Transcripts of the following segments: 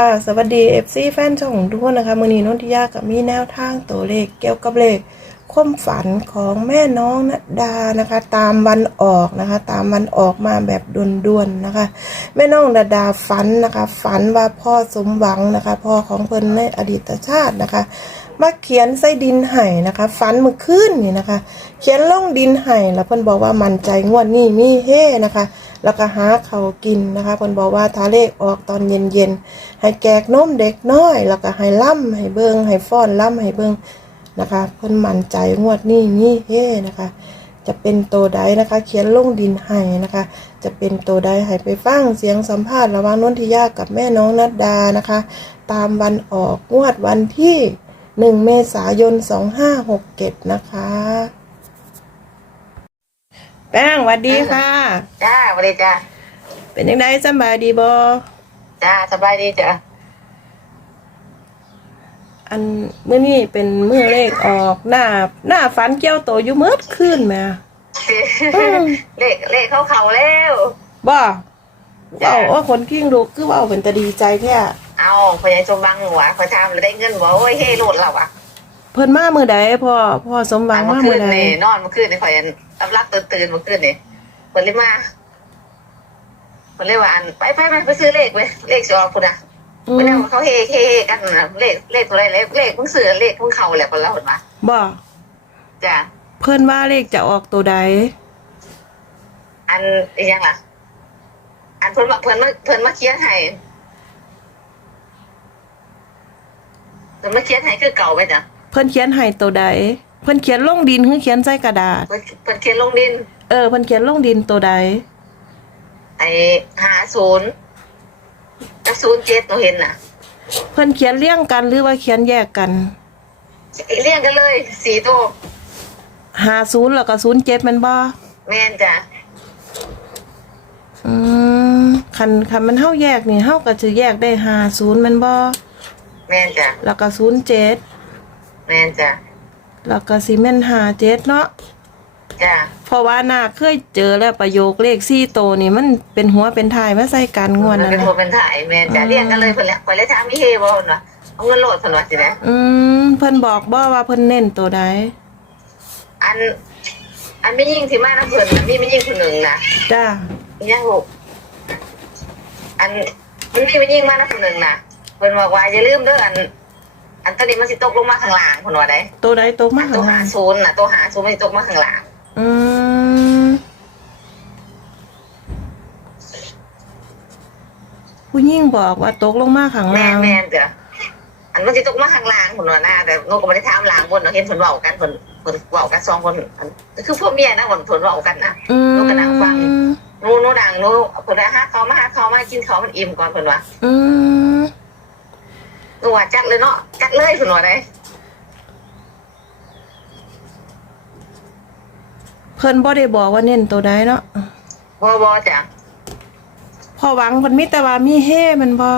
ค่ะ สวัสดี FC แฟนช่องทุกคนนะคะมือนี้นนทิยากับมีแนวทางตัวเลขเกี่ยวกับเลขความฝันของแม่น้องนัดดานะคะ ตามวันออกนะคะ ตามวันออกมาแบบด่วนๆนะคะ แม่น้องนัดดาฝันนะคะ ฝันว่าพ่อสมหวังนะคะ พ่อของเพิ่นในอดีตชาตินะคะมาเขียนใส่ดินไห่นะคะฝันเมื่อคืนนี่นะคะ เขียนล่องดินไห่แล้วเพิ่นบอกว่ามั่นใจงวดนี้มีเฮนะคะ แล้วก็หาเขาวกินนะคะเพิ่นบอกว่าถ้าเลขออกตอนเย็นๆให้แจกนมเด็กน้อย แล้วก็ให้ล่ำให้เบิงให้ฟ้อนล่ำให้เบิงนะคะเพิ่นมั่นใจงวดนี้มีเฮนะคะ จะเป็นตัวใดนะคะ เขียนลงดินให้นะคะ จะเป็นตัวใดให้ไปฟังเสียงสัมภาษณ์ระหว่างนนทิยากับแม่น้องนัดดานะคะ ตามวันออกงวดวันที่หนึ่งเมษายนสองห้าหกเจ็ดนะคะ ป้งหวัดดีค่ะ จ้าสวัสดีจ้าเป็นยังไงสำบายดีบอจ้าสบายดีจ้าอันเมื่อนี้เป็นเมื่อเลขออกหน้า หน้าฝันเกี่ยวโตอยู่เมื่อคืนแหม่อืมเลขเลขเขาเขาแล้วบ่จ้ะเว้าว่าคนกิ้งลูกคือเว่าเป็นตาดีใจแท้เอาพยายสมบังหัวพอทำแล้วได้เงินบอกโอ้ยเฮ้โหลดเราอะ เพิ่นมามือใดพ่อพ่อสมหวังเมื่อมาคืมือนใดนี่นอนเมื่อคืนนี่คอยรับรักตื่นตื่นเมื่อคืนนี่คนเลยมาคนเลยว่าอันไปไปไปไปซื้อเลขไปเลขสออกคุณอะอืไม่มได้ว่าเขาเฮเฮเฮกันนะเลขเลขตัวอะไรเลขเลขเพิ่งซื้อเลขเพิ่งเขาแหละคนละคนมาบ่จ้าเพิ่นว่าเลขจะออกตัวใดอันอีกอยังล่ะ อันเพิ่นมาเพิ่นมาเพิ่นมาเขียนให้เพิ่นมาเขียนให้คือเก่าไปจ้ะเพิ่นเขียนให้ตัวใด เพิ่นเขียนลงดินหรือเขียนใส่กระดาษ เพิ่นเพิ่นเขียนลงดิน เออเพิ่นเขียนลงดินตัวใด ไอ้หาศูนย์กับศูนย์เจ็ดเราเห็นน่ะ เพิ่นเขียนเรียงกันหรือว่าเขียนแยกกันเรียงกันเลยสี่ตัว50แล้วก็07มันบ่แม่นจ้ะอืมคันคันมันเฮาแยกนี่เฮาก็สิแยกได้50มันบ่แม่นจ้ะแล้วก็07 แม่นจ้ะแล้วก็สิแม่น57เนาะจ้ะเพราะว่าน่าเคยเจอแล้วประโยคเลข4โตวนี่มันเป็นหัวเป็นท้ายมาใส่กันงวดมันนั่นเป็นน่ะ โทรเป็นถ่ายแม่นจ้ะอืม เรียงกันเลยเพิ่นแหละเพิ่นเลยถามมีเฮบ่เพิ่นว่าเอาเงินโหลดเพิ่นว่าสินะอืมเพิ่นบอกบ่ว่าเพิ่นเน้นตัวใดอัน อันไม่ยิ่งที่มานะเพิ่นน่ะมีไม่ยิ่งคนหนึ่งนะจ้ายังลูกอันมันมีไม่ยิ่งมานะคนหนึ่งนะเพิ่นบอกว่าอย่าลืมเด้ออัน อันตอนนี้มันสิตกลงมาข้างล่างเพิ่นว่าได้ตัวใดตกมาอันข้าตัวงหาล่างศูนย์น่ะตัวหาศูนย์มันสิตกมาข้างล่างอืมผู้หญิงบอกว่าตกลงมาข้างแม่ล่านงแม่นจ้ะอันมันสิตกมาข้างล่างเพิ่นว่านะแต่หนูก็บ่ได้ถามล่างบนเนาะเห็นเพิ่นเว้ากันเพิ่นเพิ่นเว้ากันสองคนอันคือพวกเมียนะเพิ่นเพิ่นเว้ากันนะอืมลูกก็นั่งฟัง หนูหนูดังหนูเพิ่นว่าหาเขามาหาเขามากินเขาวมันอิ่มก่อนเพิ่นว่า อืม หนูว่าจัดเลยเนาะจัดเลยเพิ่นว่าได้เพิ่นบ่ได้บอกว่าเน้นตัวใดเนาะบ่บ่จ้ะพอหวังเพิ่นมีแต่ว่ามีเฮมันบ่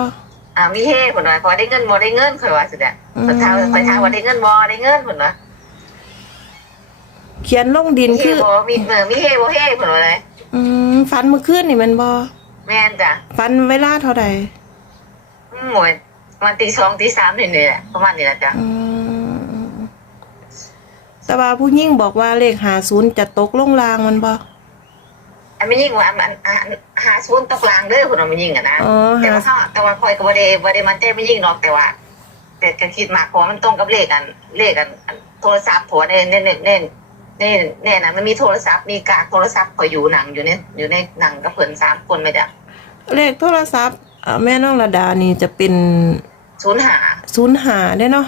อ่ามีเฮเพิ่นว่าขอได้เงินบ่ได้เงินข่อยว่าสิเนี่ยอืมเพิ่นถามข่อยถามว่าได้เงินบ่ได้เงินเพิ่นว่าเขียนลงดินมีเฮคือ บ่มีเออมีเฮบ่เฮเพิ่นว่าได้อืมฝันเมื่อคืนนี่แมันบ่แม่นจ้ะฝันเวลาเท่าใด อืมหมวย มันตีสองตีสามนี่นี่แหละประมาณนี้แหละจ้ะอืมแต่ว่าผู้หญิงบอกว่าเลข50จะตกลงล่างมันบ่อันไม่ยิ่งว่าอันอันอันหาศูนย์ตกลางเด้อเพิ่นว่ามันยิ่งอะนะอ๋อแต่หาว่าเขาแต่ว่าคอยก็บ่ได้บ่ได้มันใจไม่ยิ่งหรอกแต่ว่า แต่ก็คิดมากเพราะว่ามันตรงกับเลขอันเลขอันอันโทรศัพท์ผัวในในในในในในนั้นมันมีโทรศัพท์มีกากโทรศัพท์พออยู่หนังอยู่ในอยู่ในหนังกับเพิ่นสามคนไม่ได้ เลขโทรศัพท์ อ่าแม่น้องระดานี่จะเป็นศูนย์หาศูนย์หาได้เนาะ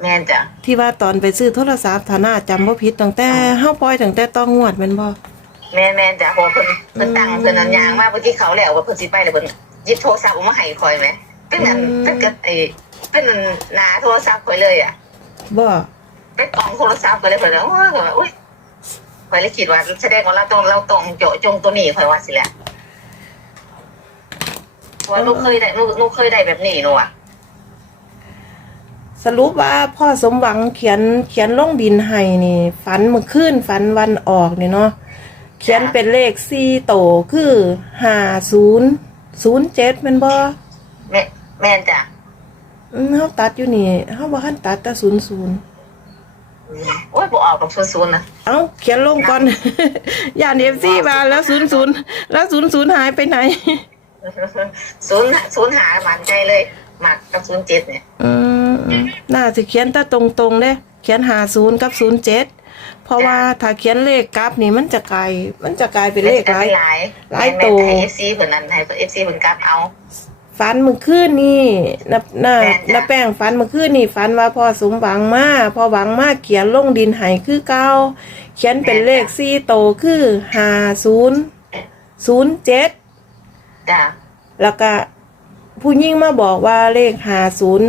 แม่นจ้ะที่ว่าตอนไปซื้อโทรศัพท์ฐานะจำบ่ผิดตั้งแต่เฮาปล่อยตั้งแต่ต้องงวดแม่นบ่แม่นแม่นจ้ะเพราะว่าเพิ่นเพิ่นตั้งอืมเพิ่นอันยางมากเมื่อกี้เขาแล้วว่าเพิ่นสิไปแล้วเพิ่นหยิบโทรศัพท์ออกมาให้คอยไหมเป็นอันอืมเป็นกับไอ้เป็นอันหนาโทรศัพท์คอยเลยอะบ่เป็นกล่องโทรศัพท์คอยเลยเพิ่นเลยโอ้ยก็แบบอุ้ยคอยเลยคิดว่าแสดงว่าเราต้องเราต้องเจาะจงตัวนี้คอยว่าสิแหละเพราะ ว่าลูกเคยได้ลูกลูกเคยได้แบบนี้หนูอะสรุปว่าพ่อสมหวังเขียนเขียนลงดินให้นี่ฝันเมื่อคืนฝันวันออกนี่เนาะเขียนเป็นเลข4โตวคือ5007แม่นบ่แม่แม่นจ้ะอืมเฮาตัดอยู่นี่เฮาบ่ทันตัดแต่ศูนย์ศูนย์อืมโอ้ยบ่ออกกับศูนย์ๆนะเอ้าเขียนลงก่อนย่าน FC มาแล้วศูนย์ศูนย์แล้วศูนย์ศูนย์หายไปไหน ศูนย์ศูนย์หาหมันใจเลยหมักกับศูนย์เจ็ดเนี่ยอืมอืมน่าสิเขียนแต่ตรงๆเด้เขียนหาศูนย์กับศูนย์เจ็ดเพราะว่าถ้าเขียนเลขกราฟนี่มันจะกลายมันจะกลายเป็นเลขหลายหลายหลายแม่นตัวให้เอฟซีเพิ่นนั้นให้เอฟซีเพิ่นกลับเอาฝันเมื่อคืนนี่นับน้าแม่นจ้ะนับแป้งฝันเมื่อคืนนี่ฝันว่าพ่อสมหวังมาพ่อหวังมาเขียนลงดินไห้คือเก้าเขียนเป็นเลขสี่โตวคือหาศูนย์ศูนย์เจ็ด จ้ะแล้วก็ผู้ยิ่งมาบอกว่าเลขหาศูนย์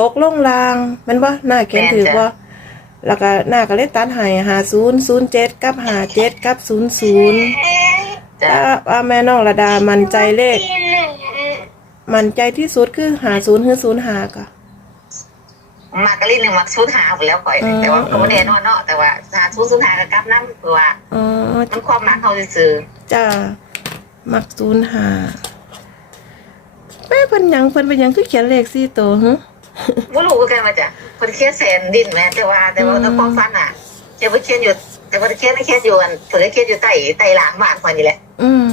ตกลงรางแมันว่าหน้าเขียนถือว่าแล้วก็หน้าก็เลยตัดใหายหาศูนย์ศูนย์เจ็ดกับหาเจ็ดกับศูนย์ศูนย์จ้ะถ้าว่าแม่น้องระดามันใจเลข มันใจที่สุดคือหาศูนย์คือศูนย์หาก็มากกะลินหนึ่งมักศูนย์หาหมดแล้วก่อย อืม แต่ว่าก็บ่แน่นอนเนาะแต่ว่าหาศูนย์ศูนย์หากับกลับนำคือว่าอ๋อมันความมักเฮาซื่อจ้า มักศูนย์หาแม่เพิ่นหยังเพิ่นเป็นหยังคือเขียนเลขสี่ตัวหึๆบ่รู้คือกันว่าจ้ะเพิ่นเขียนแสนดินแม่แต่ว่าแต่ว่าอืม ในความฝันน่ะเจ้าบ่เขียนอยู่แต่ว่าเขียนเขียนอยู่อันเพิ่นก็เขียนอยู่ใต้ใต้หลังบ้านเพิ่นนี่แหละอืม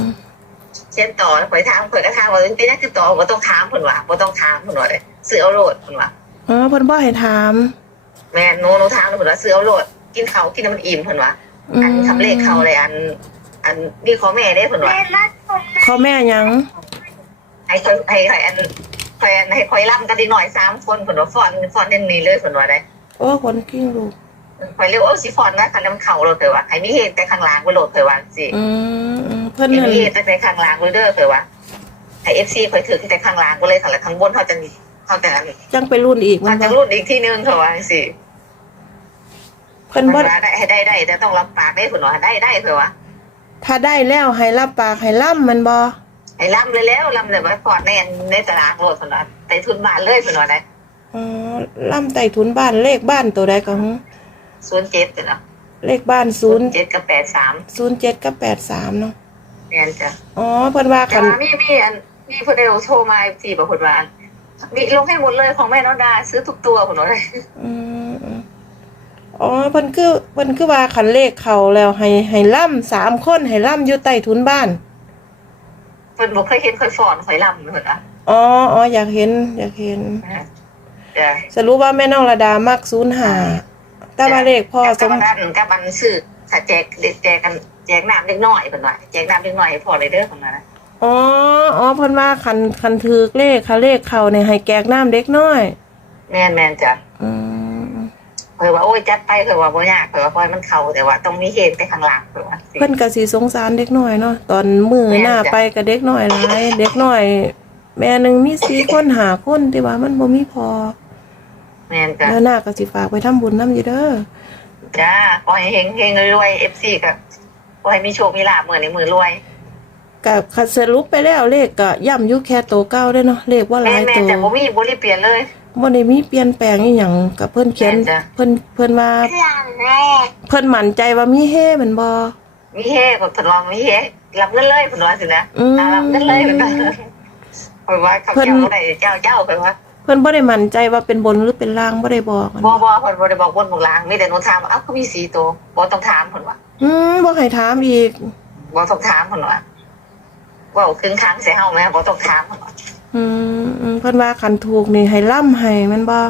เขียนต่อแล้วข่อยถามข่อยก็ถามว่าเป็นหยังคือต่อบ่ต้องถามเพิ่นว่าบ่ต้องถามเพิ่นว่าเลยซื้อเอาโลดเพิ่นว่าอ๋อเพิ่นบ่ให้ถามแม่หนูหนูถามเพิ่นว่าซื้อเอาโลดกินเขาวกินน้ำมันอิ่มเพิ่นว่าอันทำเลขเขาเลยอัน อันนี่ขอแม่ได้เพิ่นว่า เขาแม่หยังให้คอยให้ให้อันคอยอันให้คอยล่ำกันดีหน่อยสามคนเพิ่นว่าฟอนฟอนเน้นนี่เลยเพิ่นว่าได้โอ้คนกิ้งลูกคอยเรียกว่าโอ้สิฟอนนะคันน้ำเข่าโลดเถอะว่าให้มีเหตุแต่ข้างล่างบ่โลดเถอะว่าสิอืมอืมเพิ่นให้นั่นมีเหตุแต่ข้างล่างบ่เด้อเถอะว่าให้ FC คอยถือแต่ข้างล่างบ่เลยค่ะแล้วข้างบนเขาจะเขาจะจังไปรุ่นอีกมัเขานจะบ่รุ่นอีกที่นึงเถอะว่าสิเพิ่นเพิ่นบ่ว่าได้ให้ได้ได้แต่ต้องรับปากได้เพิ่นว่าได้ได้เถอะว่า ถ้าได้แล้วให้รับปากให้ล่ำมันบ่ให้ล่ำเลยแล้วล่ำเลยว่าฟอนในอันในตลาดโลดเพิ่นว่าไปทุนบ้านเลยเพิ่นว่าได้อ๋อล่ำใต้ถุนบ้านเลขบ้านตัวใดก็หึ07เพิ่นว่าเลขบ้านศูนย์07กับ83ศูนย์เจ็ดกับแปดสามเนาะแม่นจ้ะอ๋อเพิ่นว่าแต่คันว่ามีมีอันมีคนเดียวโทรมาสี่บอกคนว่าอันมีลงให้หมดเลยของแม่น้องดาซื้อทุกตัวคนว่าเลยอืม อืมอ๋อเพิ่นคือเพิ่นคือว่าคันเลขเข้าแล้วให้ให้ล่ำสามคนให้ล่ำอยู่ใต้ถุนบ้าน เพิ่นบอกเคยเห็นเคยฟอนเคยลำเหมือนอะอ๋ออ๋ออยากเห็น อยากเห็นจ้ะสรุปว่าแม่น้องระดามักศูนย์หาแต่ว่าเลขพ่อสกับมด้านกับมันซื้อถ้าแจกเด็กแจกกันแจกน้ำเล็กน้อยเพิ่นว่าแจกน้ำเล็กน้อยให้พอเลยเด้อคนนั้นนะอ๋ออ๋อเพิ่นว่าคันคันถือเลขคันเลขเข้าเนี่ยให้แกกน้ำเด็กน้อย แม่นแม่นจ้ะอืม เพิ่นว่าโอ้ยจัดไปเพิ่นว่าบ่ยากเพิ่นว่าปล่อยมันเข้าแต่ว่าต้องมีเหตุไปข้างหลังเพิ่นว่าสิ เพิ่นก็สิสงสารเด็กน้อยเนาะตอนมือหน้าไปกับเด็กน้อยหลายเด็กน้อย แม่หนึงมีสี่คนหาคนแต่ว่ามันบ่มีพอแม่นจ้ะแล้วหน้าก็สิฝากไปทำบุญนํอยู่เด้อจ้าขอให้เฮงเฮงรวยๆ FC ก็ขอให้มีโชคมีลาภมื้อนี้มื้อรวยกับคัดสรุปไปแล้วเลขก็ย่ำอยู่แค่โตวเก้าได้อเนาะเลขว่าหแม่ลายนแม่ตันวแต่บ่มีบ่ได้เปลี่ยนเลย บ่ได้มีเปลี่ยนแปลงอีหยังกับเพิ่นเขียนแม่นจ้ะ เพิ่นเพิ่นว่าเครื่องแรกเพิ่นมั่นใจว่ามีเฮแมันบ่ มีเฮผลทดลองมีเฮรับเงินเลยผลว่าสินะอืมอ่ารับเงินเลยผลว่าผลว่าเขาเพิ่นเจ้าได้เจ้าเจ้าผลว่าเพิ่นบ่ได้มั่นใจว่าเป็นบนหรือเป็นล่างบ่ได้บอกอะบ่บ่ผลบ่ได้บอกบนบอกลางมีแต่หนูถามว่าเอ้าเขามีสีตัวบ่ต้องถามผลว่าอืมบ่ให้ถามอีกบ่ต้องถามผลว่าเว่าครึ่งครั้งใส่เฮาแม่บ่ต้องถามผลว่า อืมอืมเพิ่นว่าคันถูกนี่ให้ล่ำให้แมันบ่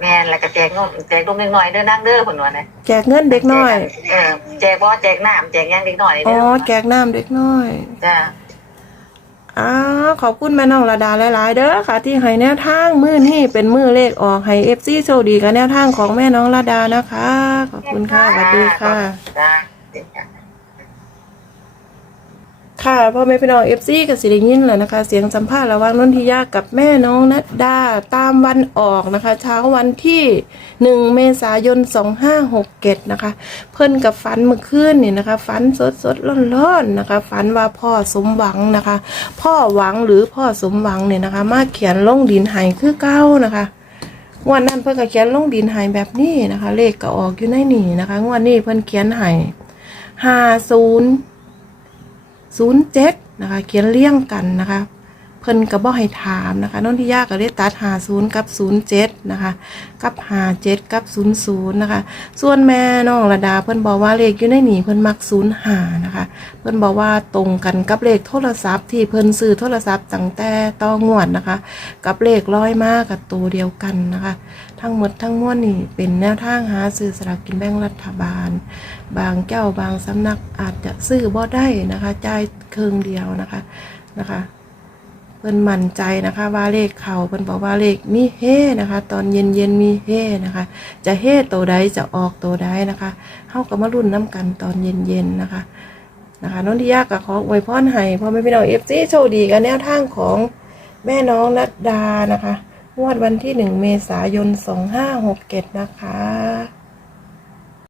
แม่นแล้วก็แจกนมแจกนมเล็กน้อยเด้อนางเด้อผลว่านะแจกเงินเด็กน้อยเออแจกบ่แจกน้ำแจกหยังเด็กน้อยอ๋เด้ออแจกน้ำเด็กน้อยจ้าอ้าวขอบคุณแม่น้องระดาหลายๆ เด้อค่ะ ที่ให้แนวทางมื้อนี้เป็นมื้อเลขออกให้ FC โชคดีกับแนวทางของแม่น้องระดานะคะ ขอบคุณค่ะสวัสดีค่ะ จ้า ค่ะพ่อแม่พี่น้องเอฟซีกับสิริยินแหละนะคะ เสียงสัมภาษณ์ระหว่างนนทิยากับแม่น้องนัดดาตามวันออกนะคะ เช้าวันที่หนึ่งเมษายนสองห้าหกเกตนะคะ เพิ่นกับฝันเมื่อคืนนี่นะคะฝันสดสดร้อนร้อนๆนะคะฝันว่าพ่อสมหวังนะคะ พ่อหวังหรือพ่อสมหวังเนี่ยนะคะ มาเขียนลงดินหายคือเก้านะคะงวันนั้นเพิ่นก็เขียนลงดินหายแบบนี้นะคะ เลขก็ออกอยู่ในนี่นะคะงวันนี้เพิ่นเขียนหายห้าศูนย์ ศูนย์เจ็ดนะคะ เขียนเลี่ยงกันนะคะ เพิ่นก็บ่ให้ถามนะคะนนทิยาก็ได้ตัดหาศูนย์กับศูนย์เจ็ดนะคะกับหาเจ็ดกับศูนย์ศูนย์นะคะ ส่วนแม่น้องระดาเพิ่นบอกว่าเลขอยู่ในหนีเพิ่นมักศูนย์หานะคะ เพิ่นบอกว่าตรงกันกับเลขโทรศัพท์ที่เพิ่นซื้อโทรศัพท์ตั้งแต่ต่องวดนะคะ กับเลขร้อยมากกับตัวเดียวกันนะคะ ทั้งหมดทั้งมวลนี่เป็นแนวทางหาซื้อสลากกินแบ่งรัฐบาล บางเจ้าบางสำนักอาจจะซื้อบ่ได้นะคะจ่ายเครื่องเดียวนะคะนะคะ เพิ่นมั่นใจนะคะ ว่าเลขเขาเพิ่นบอกว่าเลขมีเฮนะคะ ตอนเย็นเย็นมีเฮนะคะ จะเฮตัวใดจะออกตัวใดนะคะเฮาก็มารุ่นน้ำกันตอนเย็นเย็นนะคะนะคะน้องที่ยากกับขออวยพรให้พ่อแม่พี่น้องเอฟซีโชคดีกับแนวทางของแม่น้องนัดดานะคะงวดวันที่หนึ่งเมษายนสองห้าหกเจ็ดนะคะ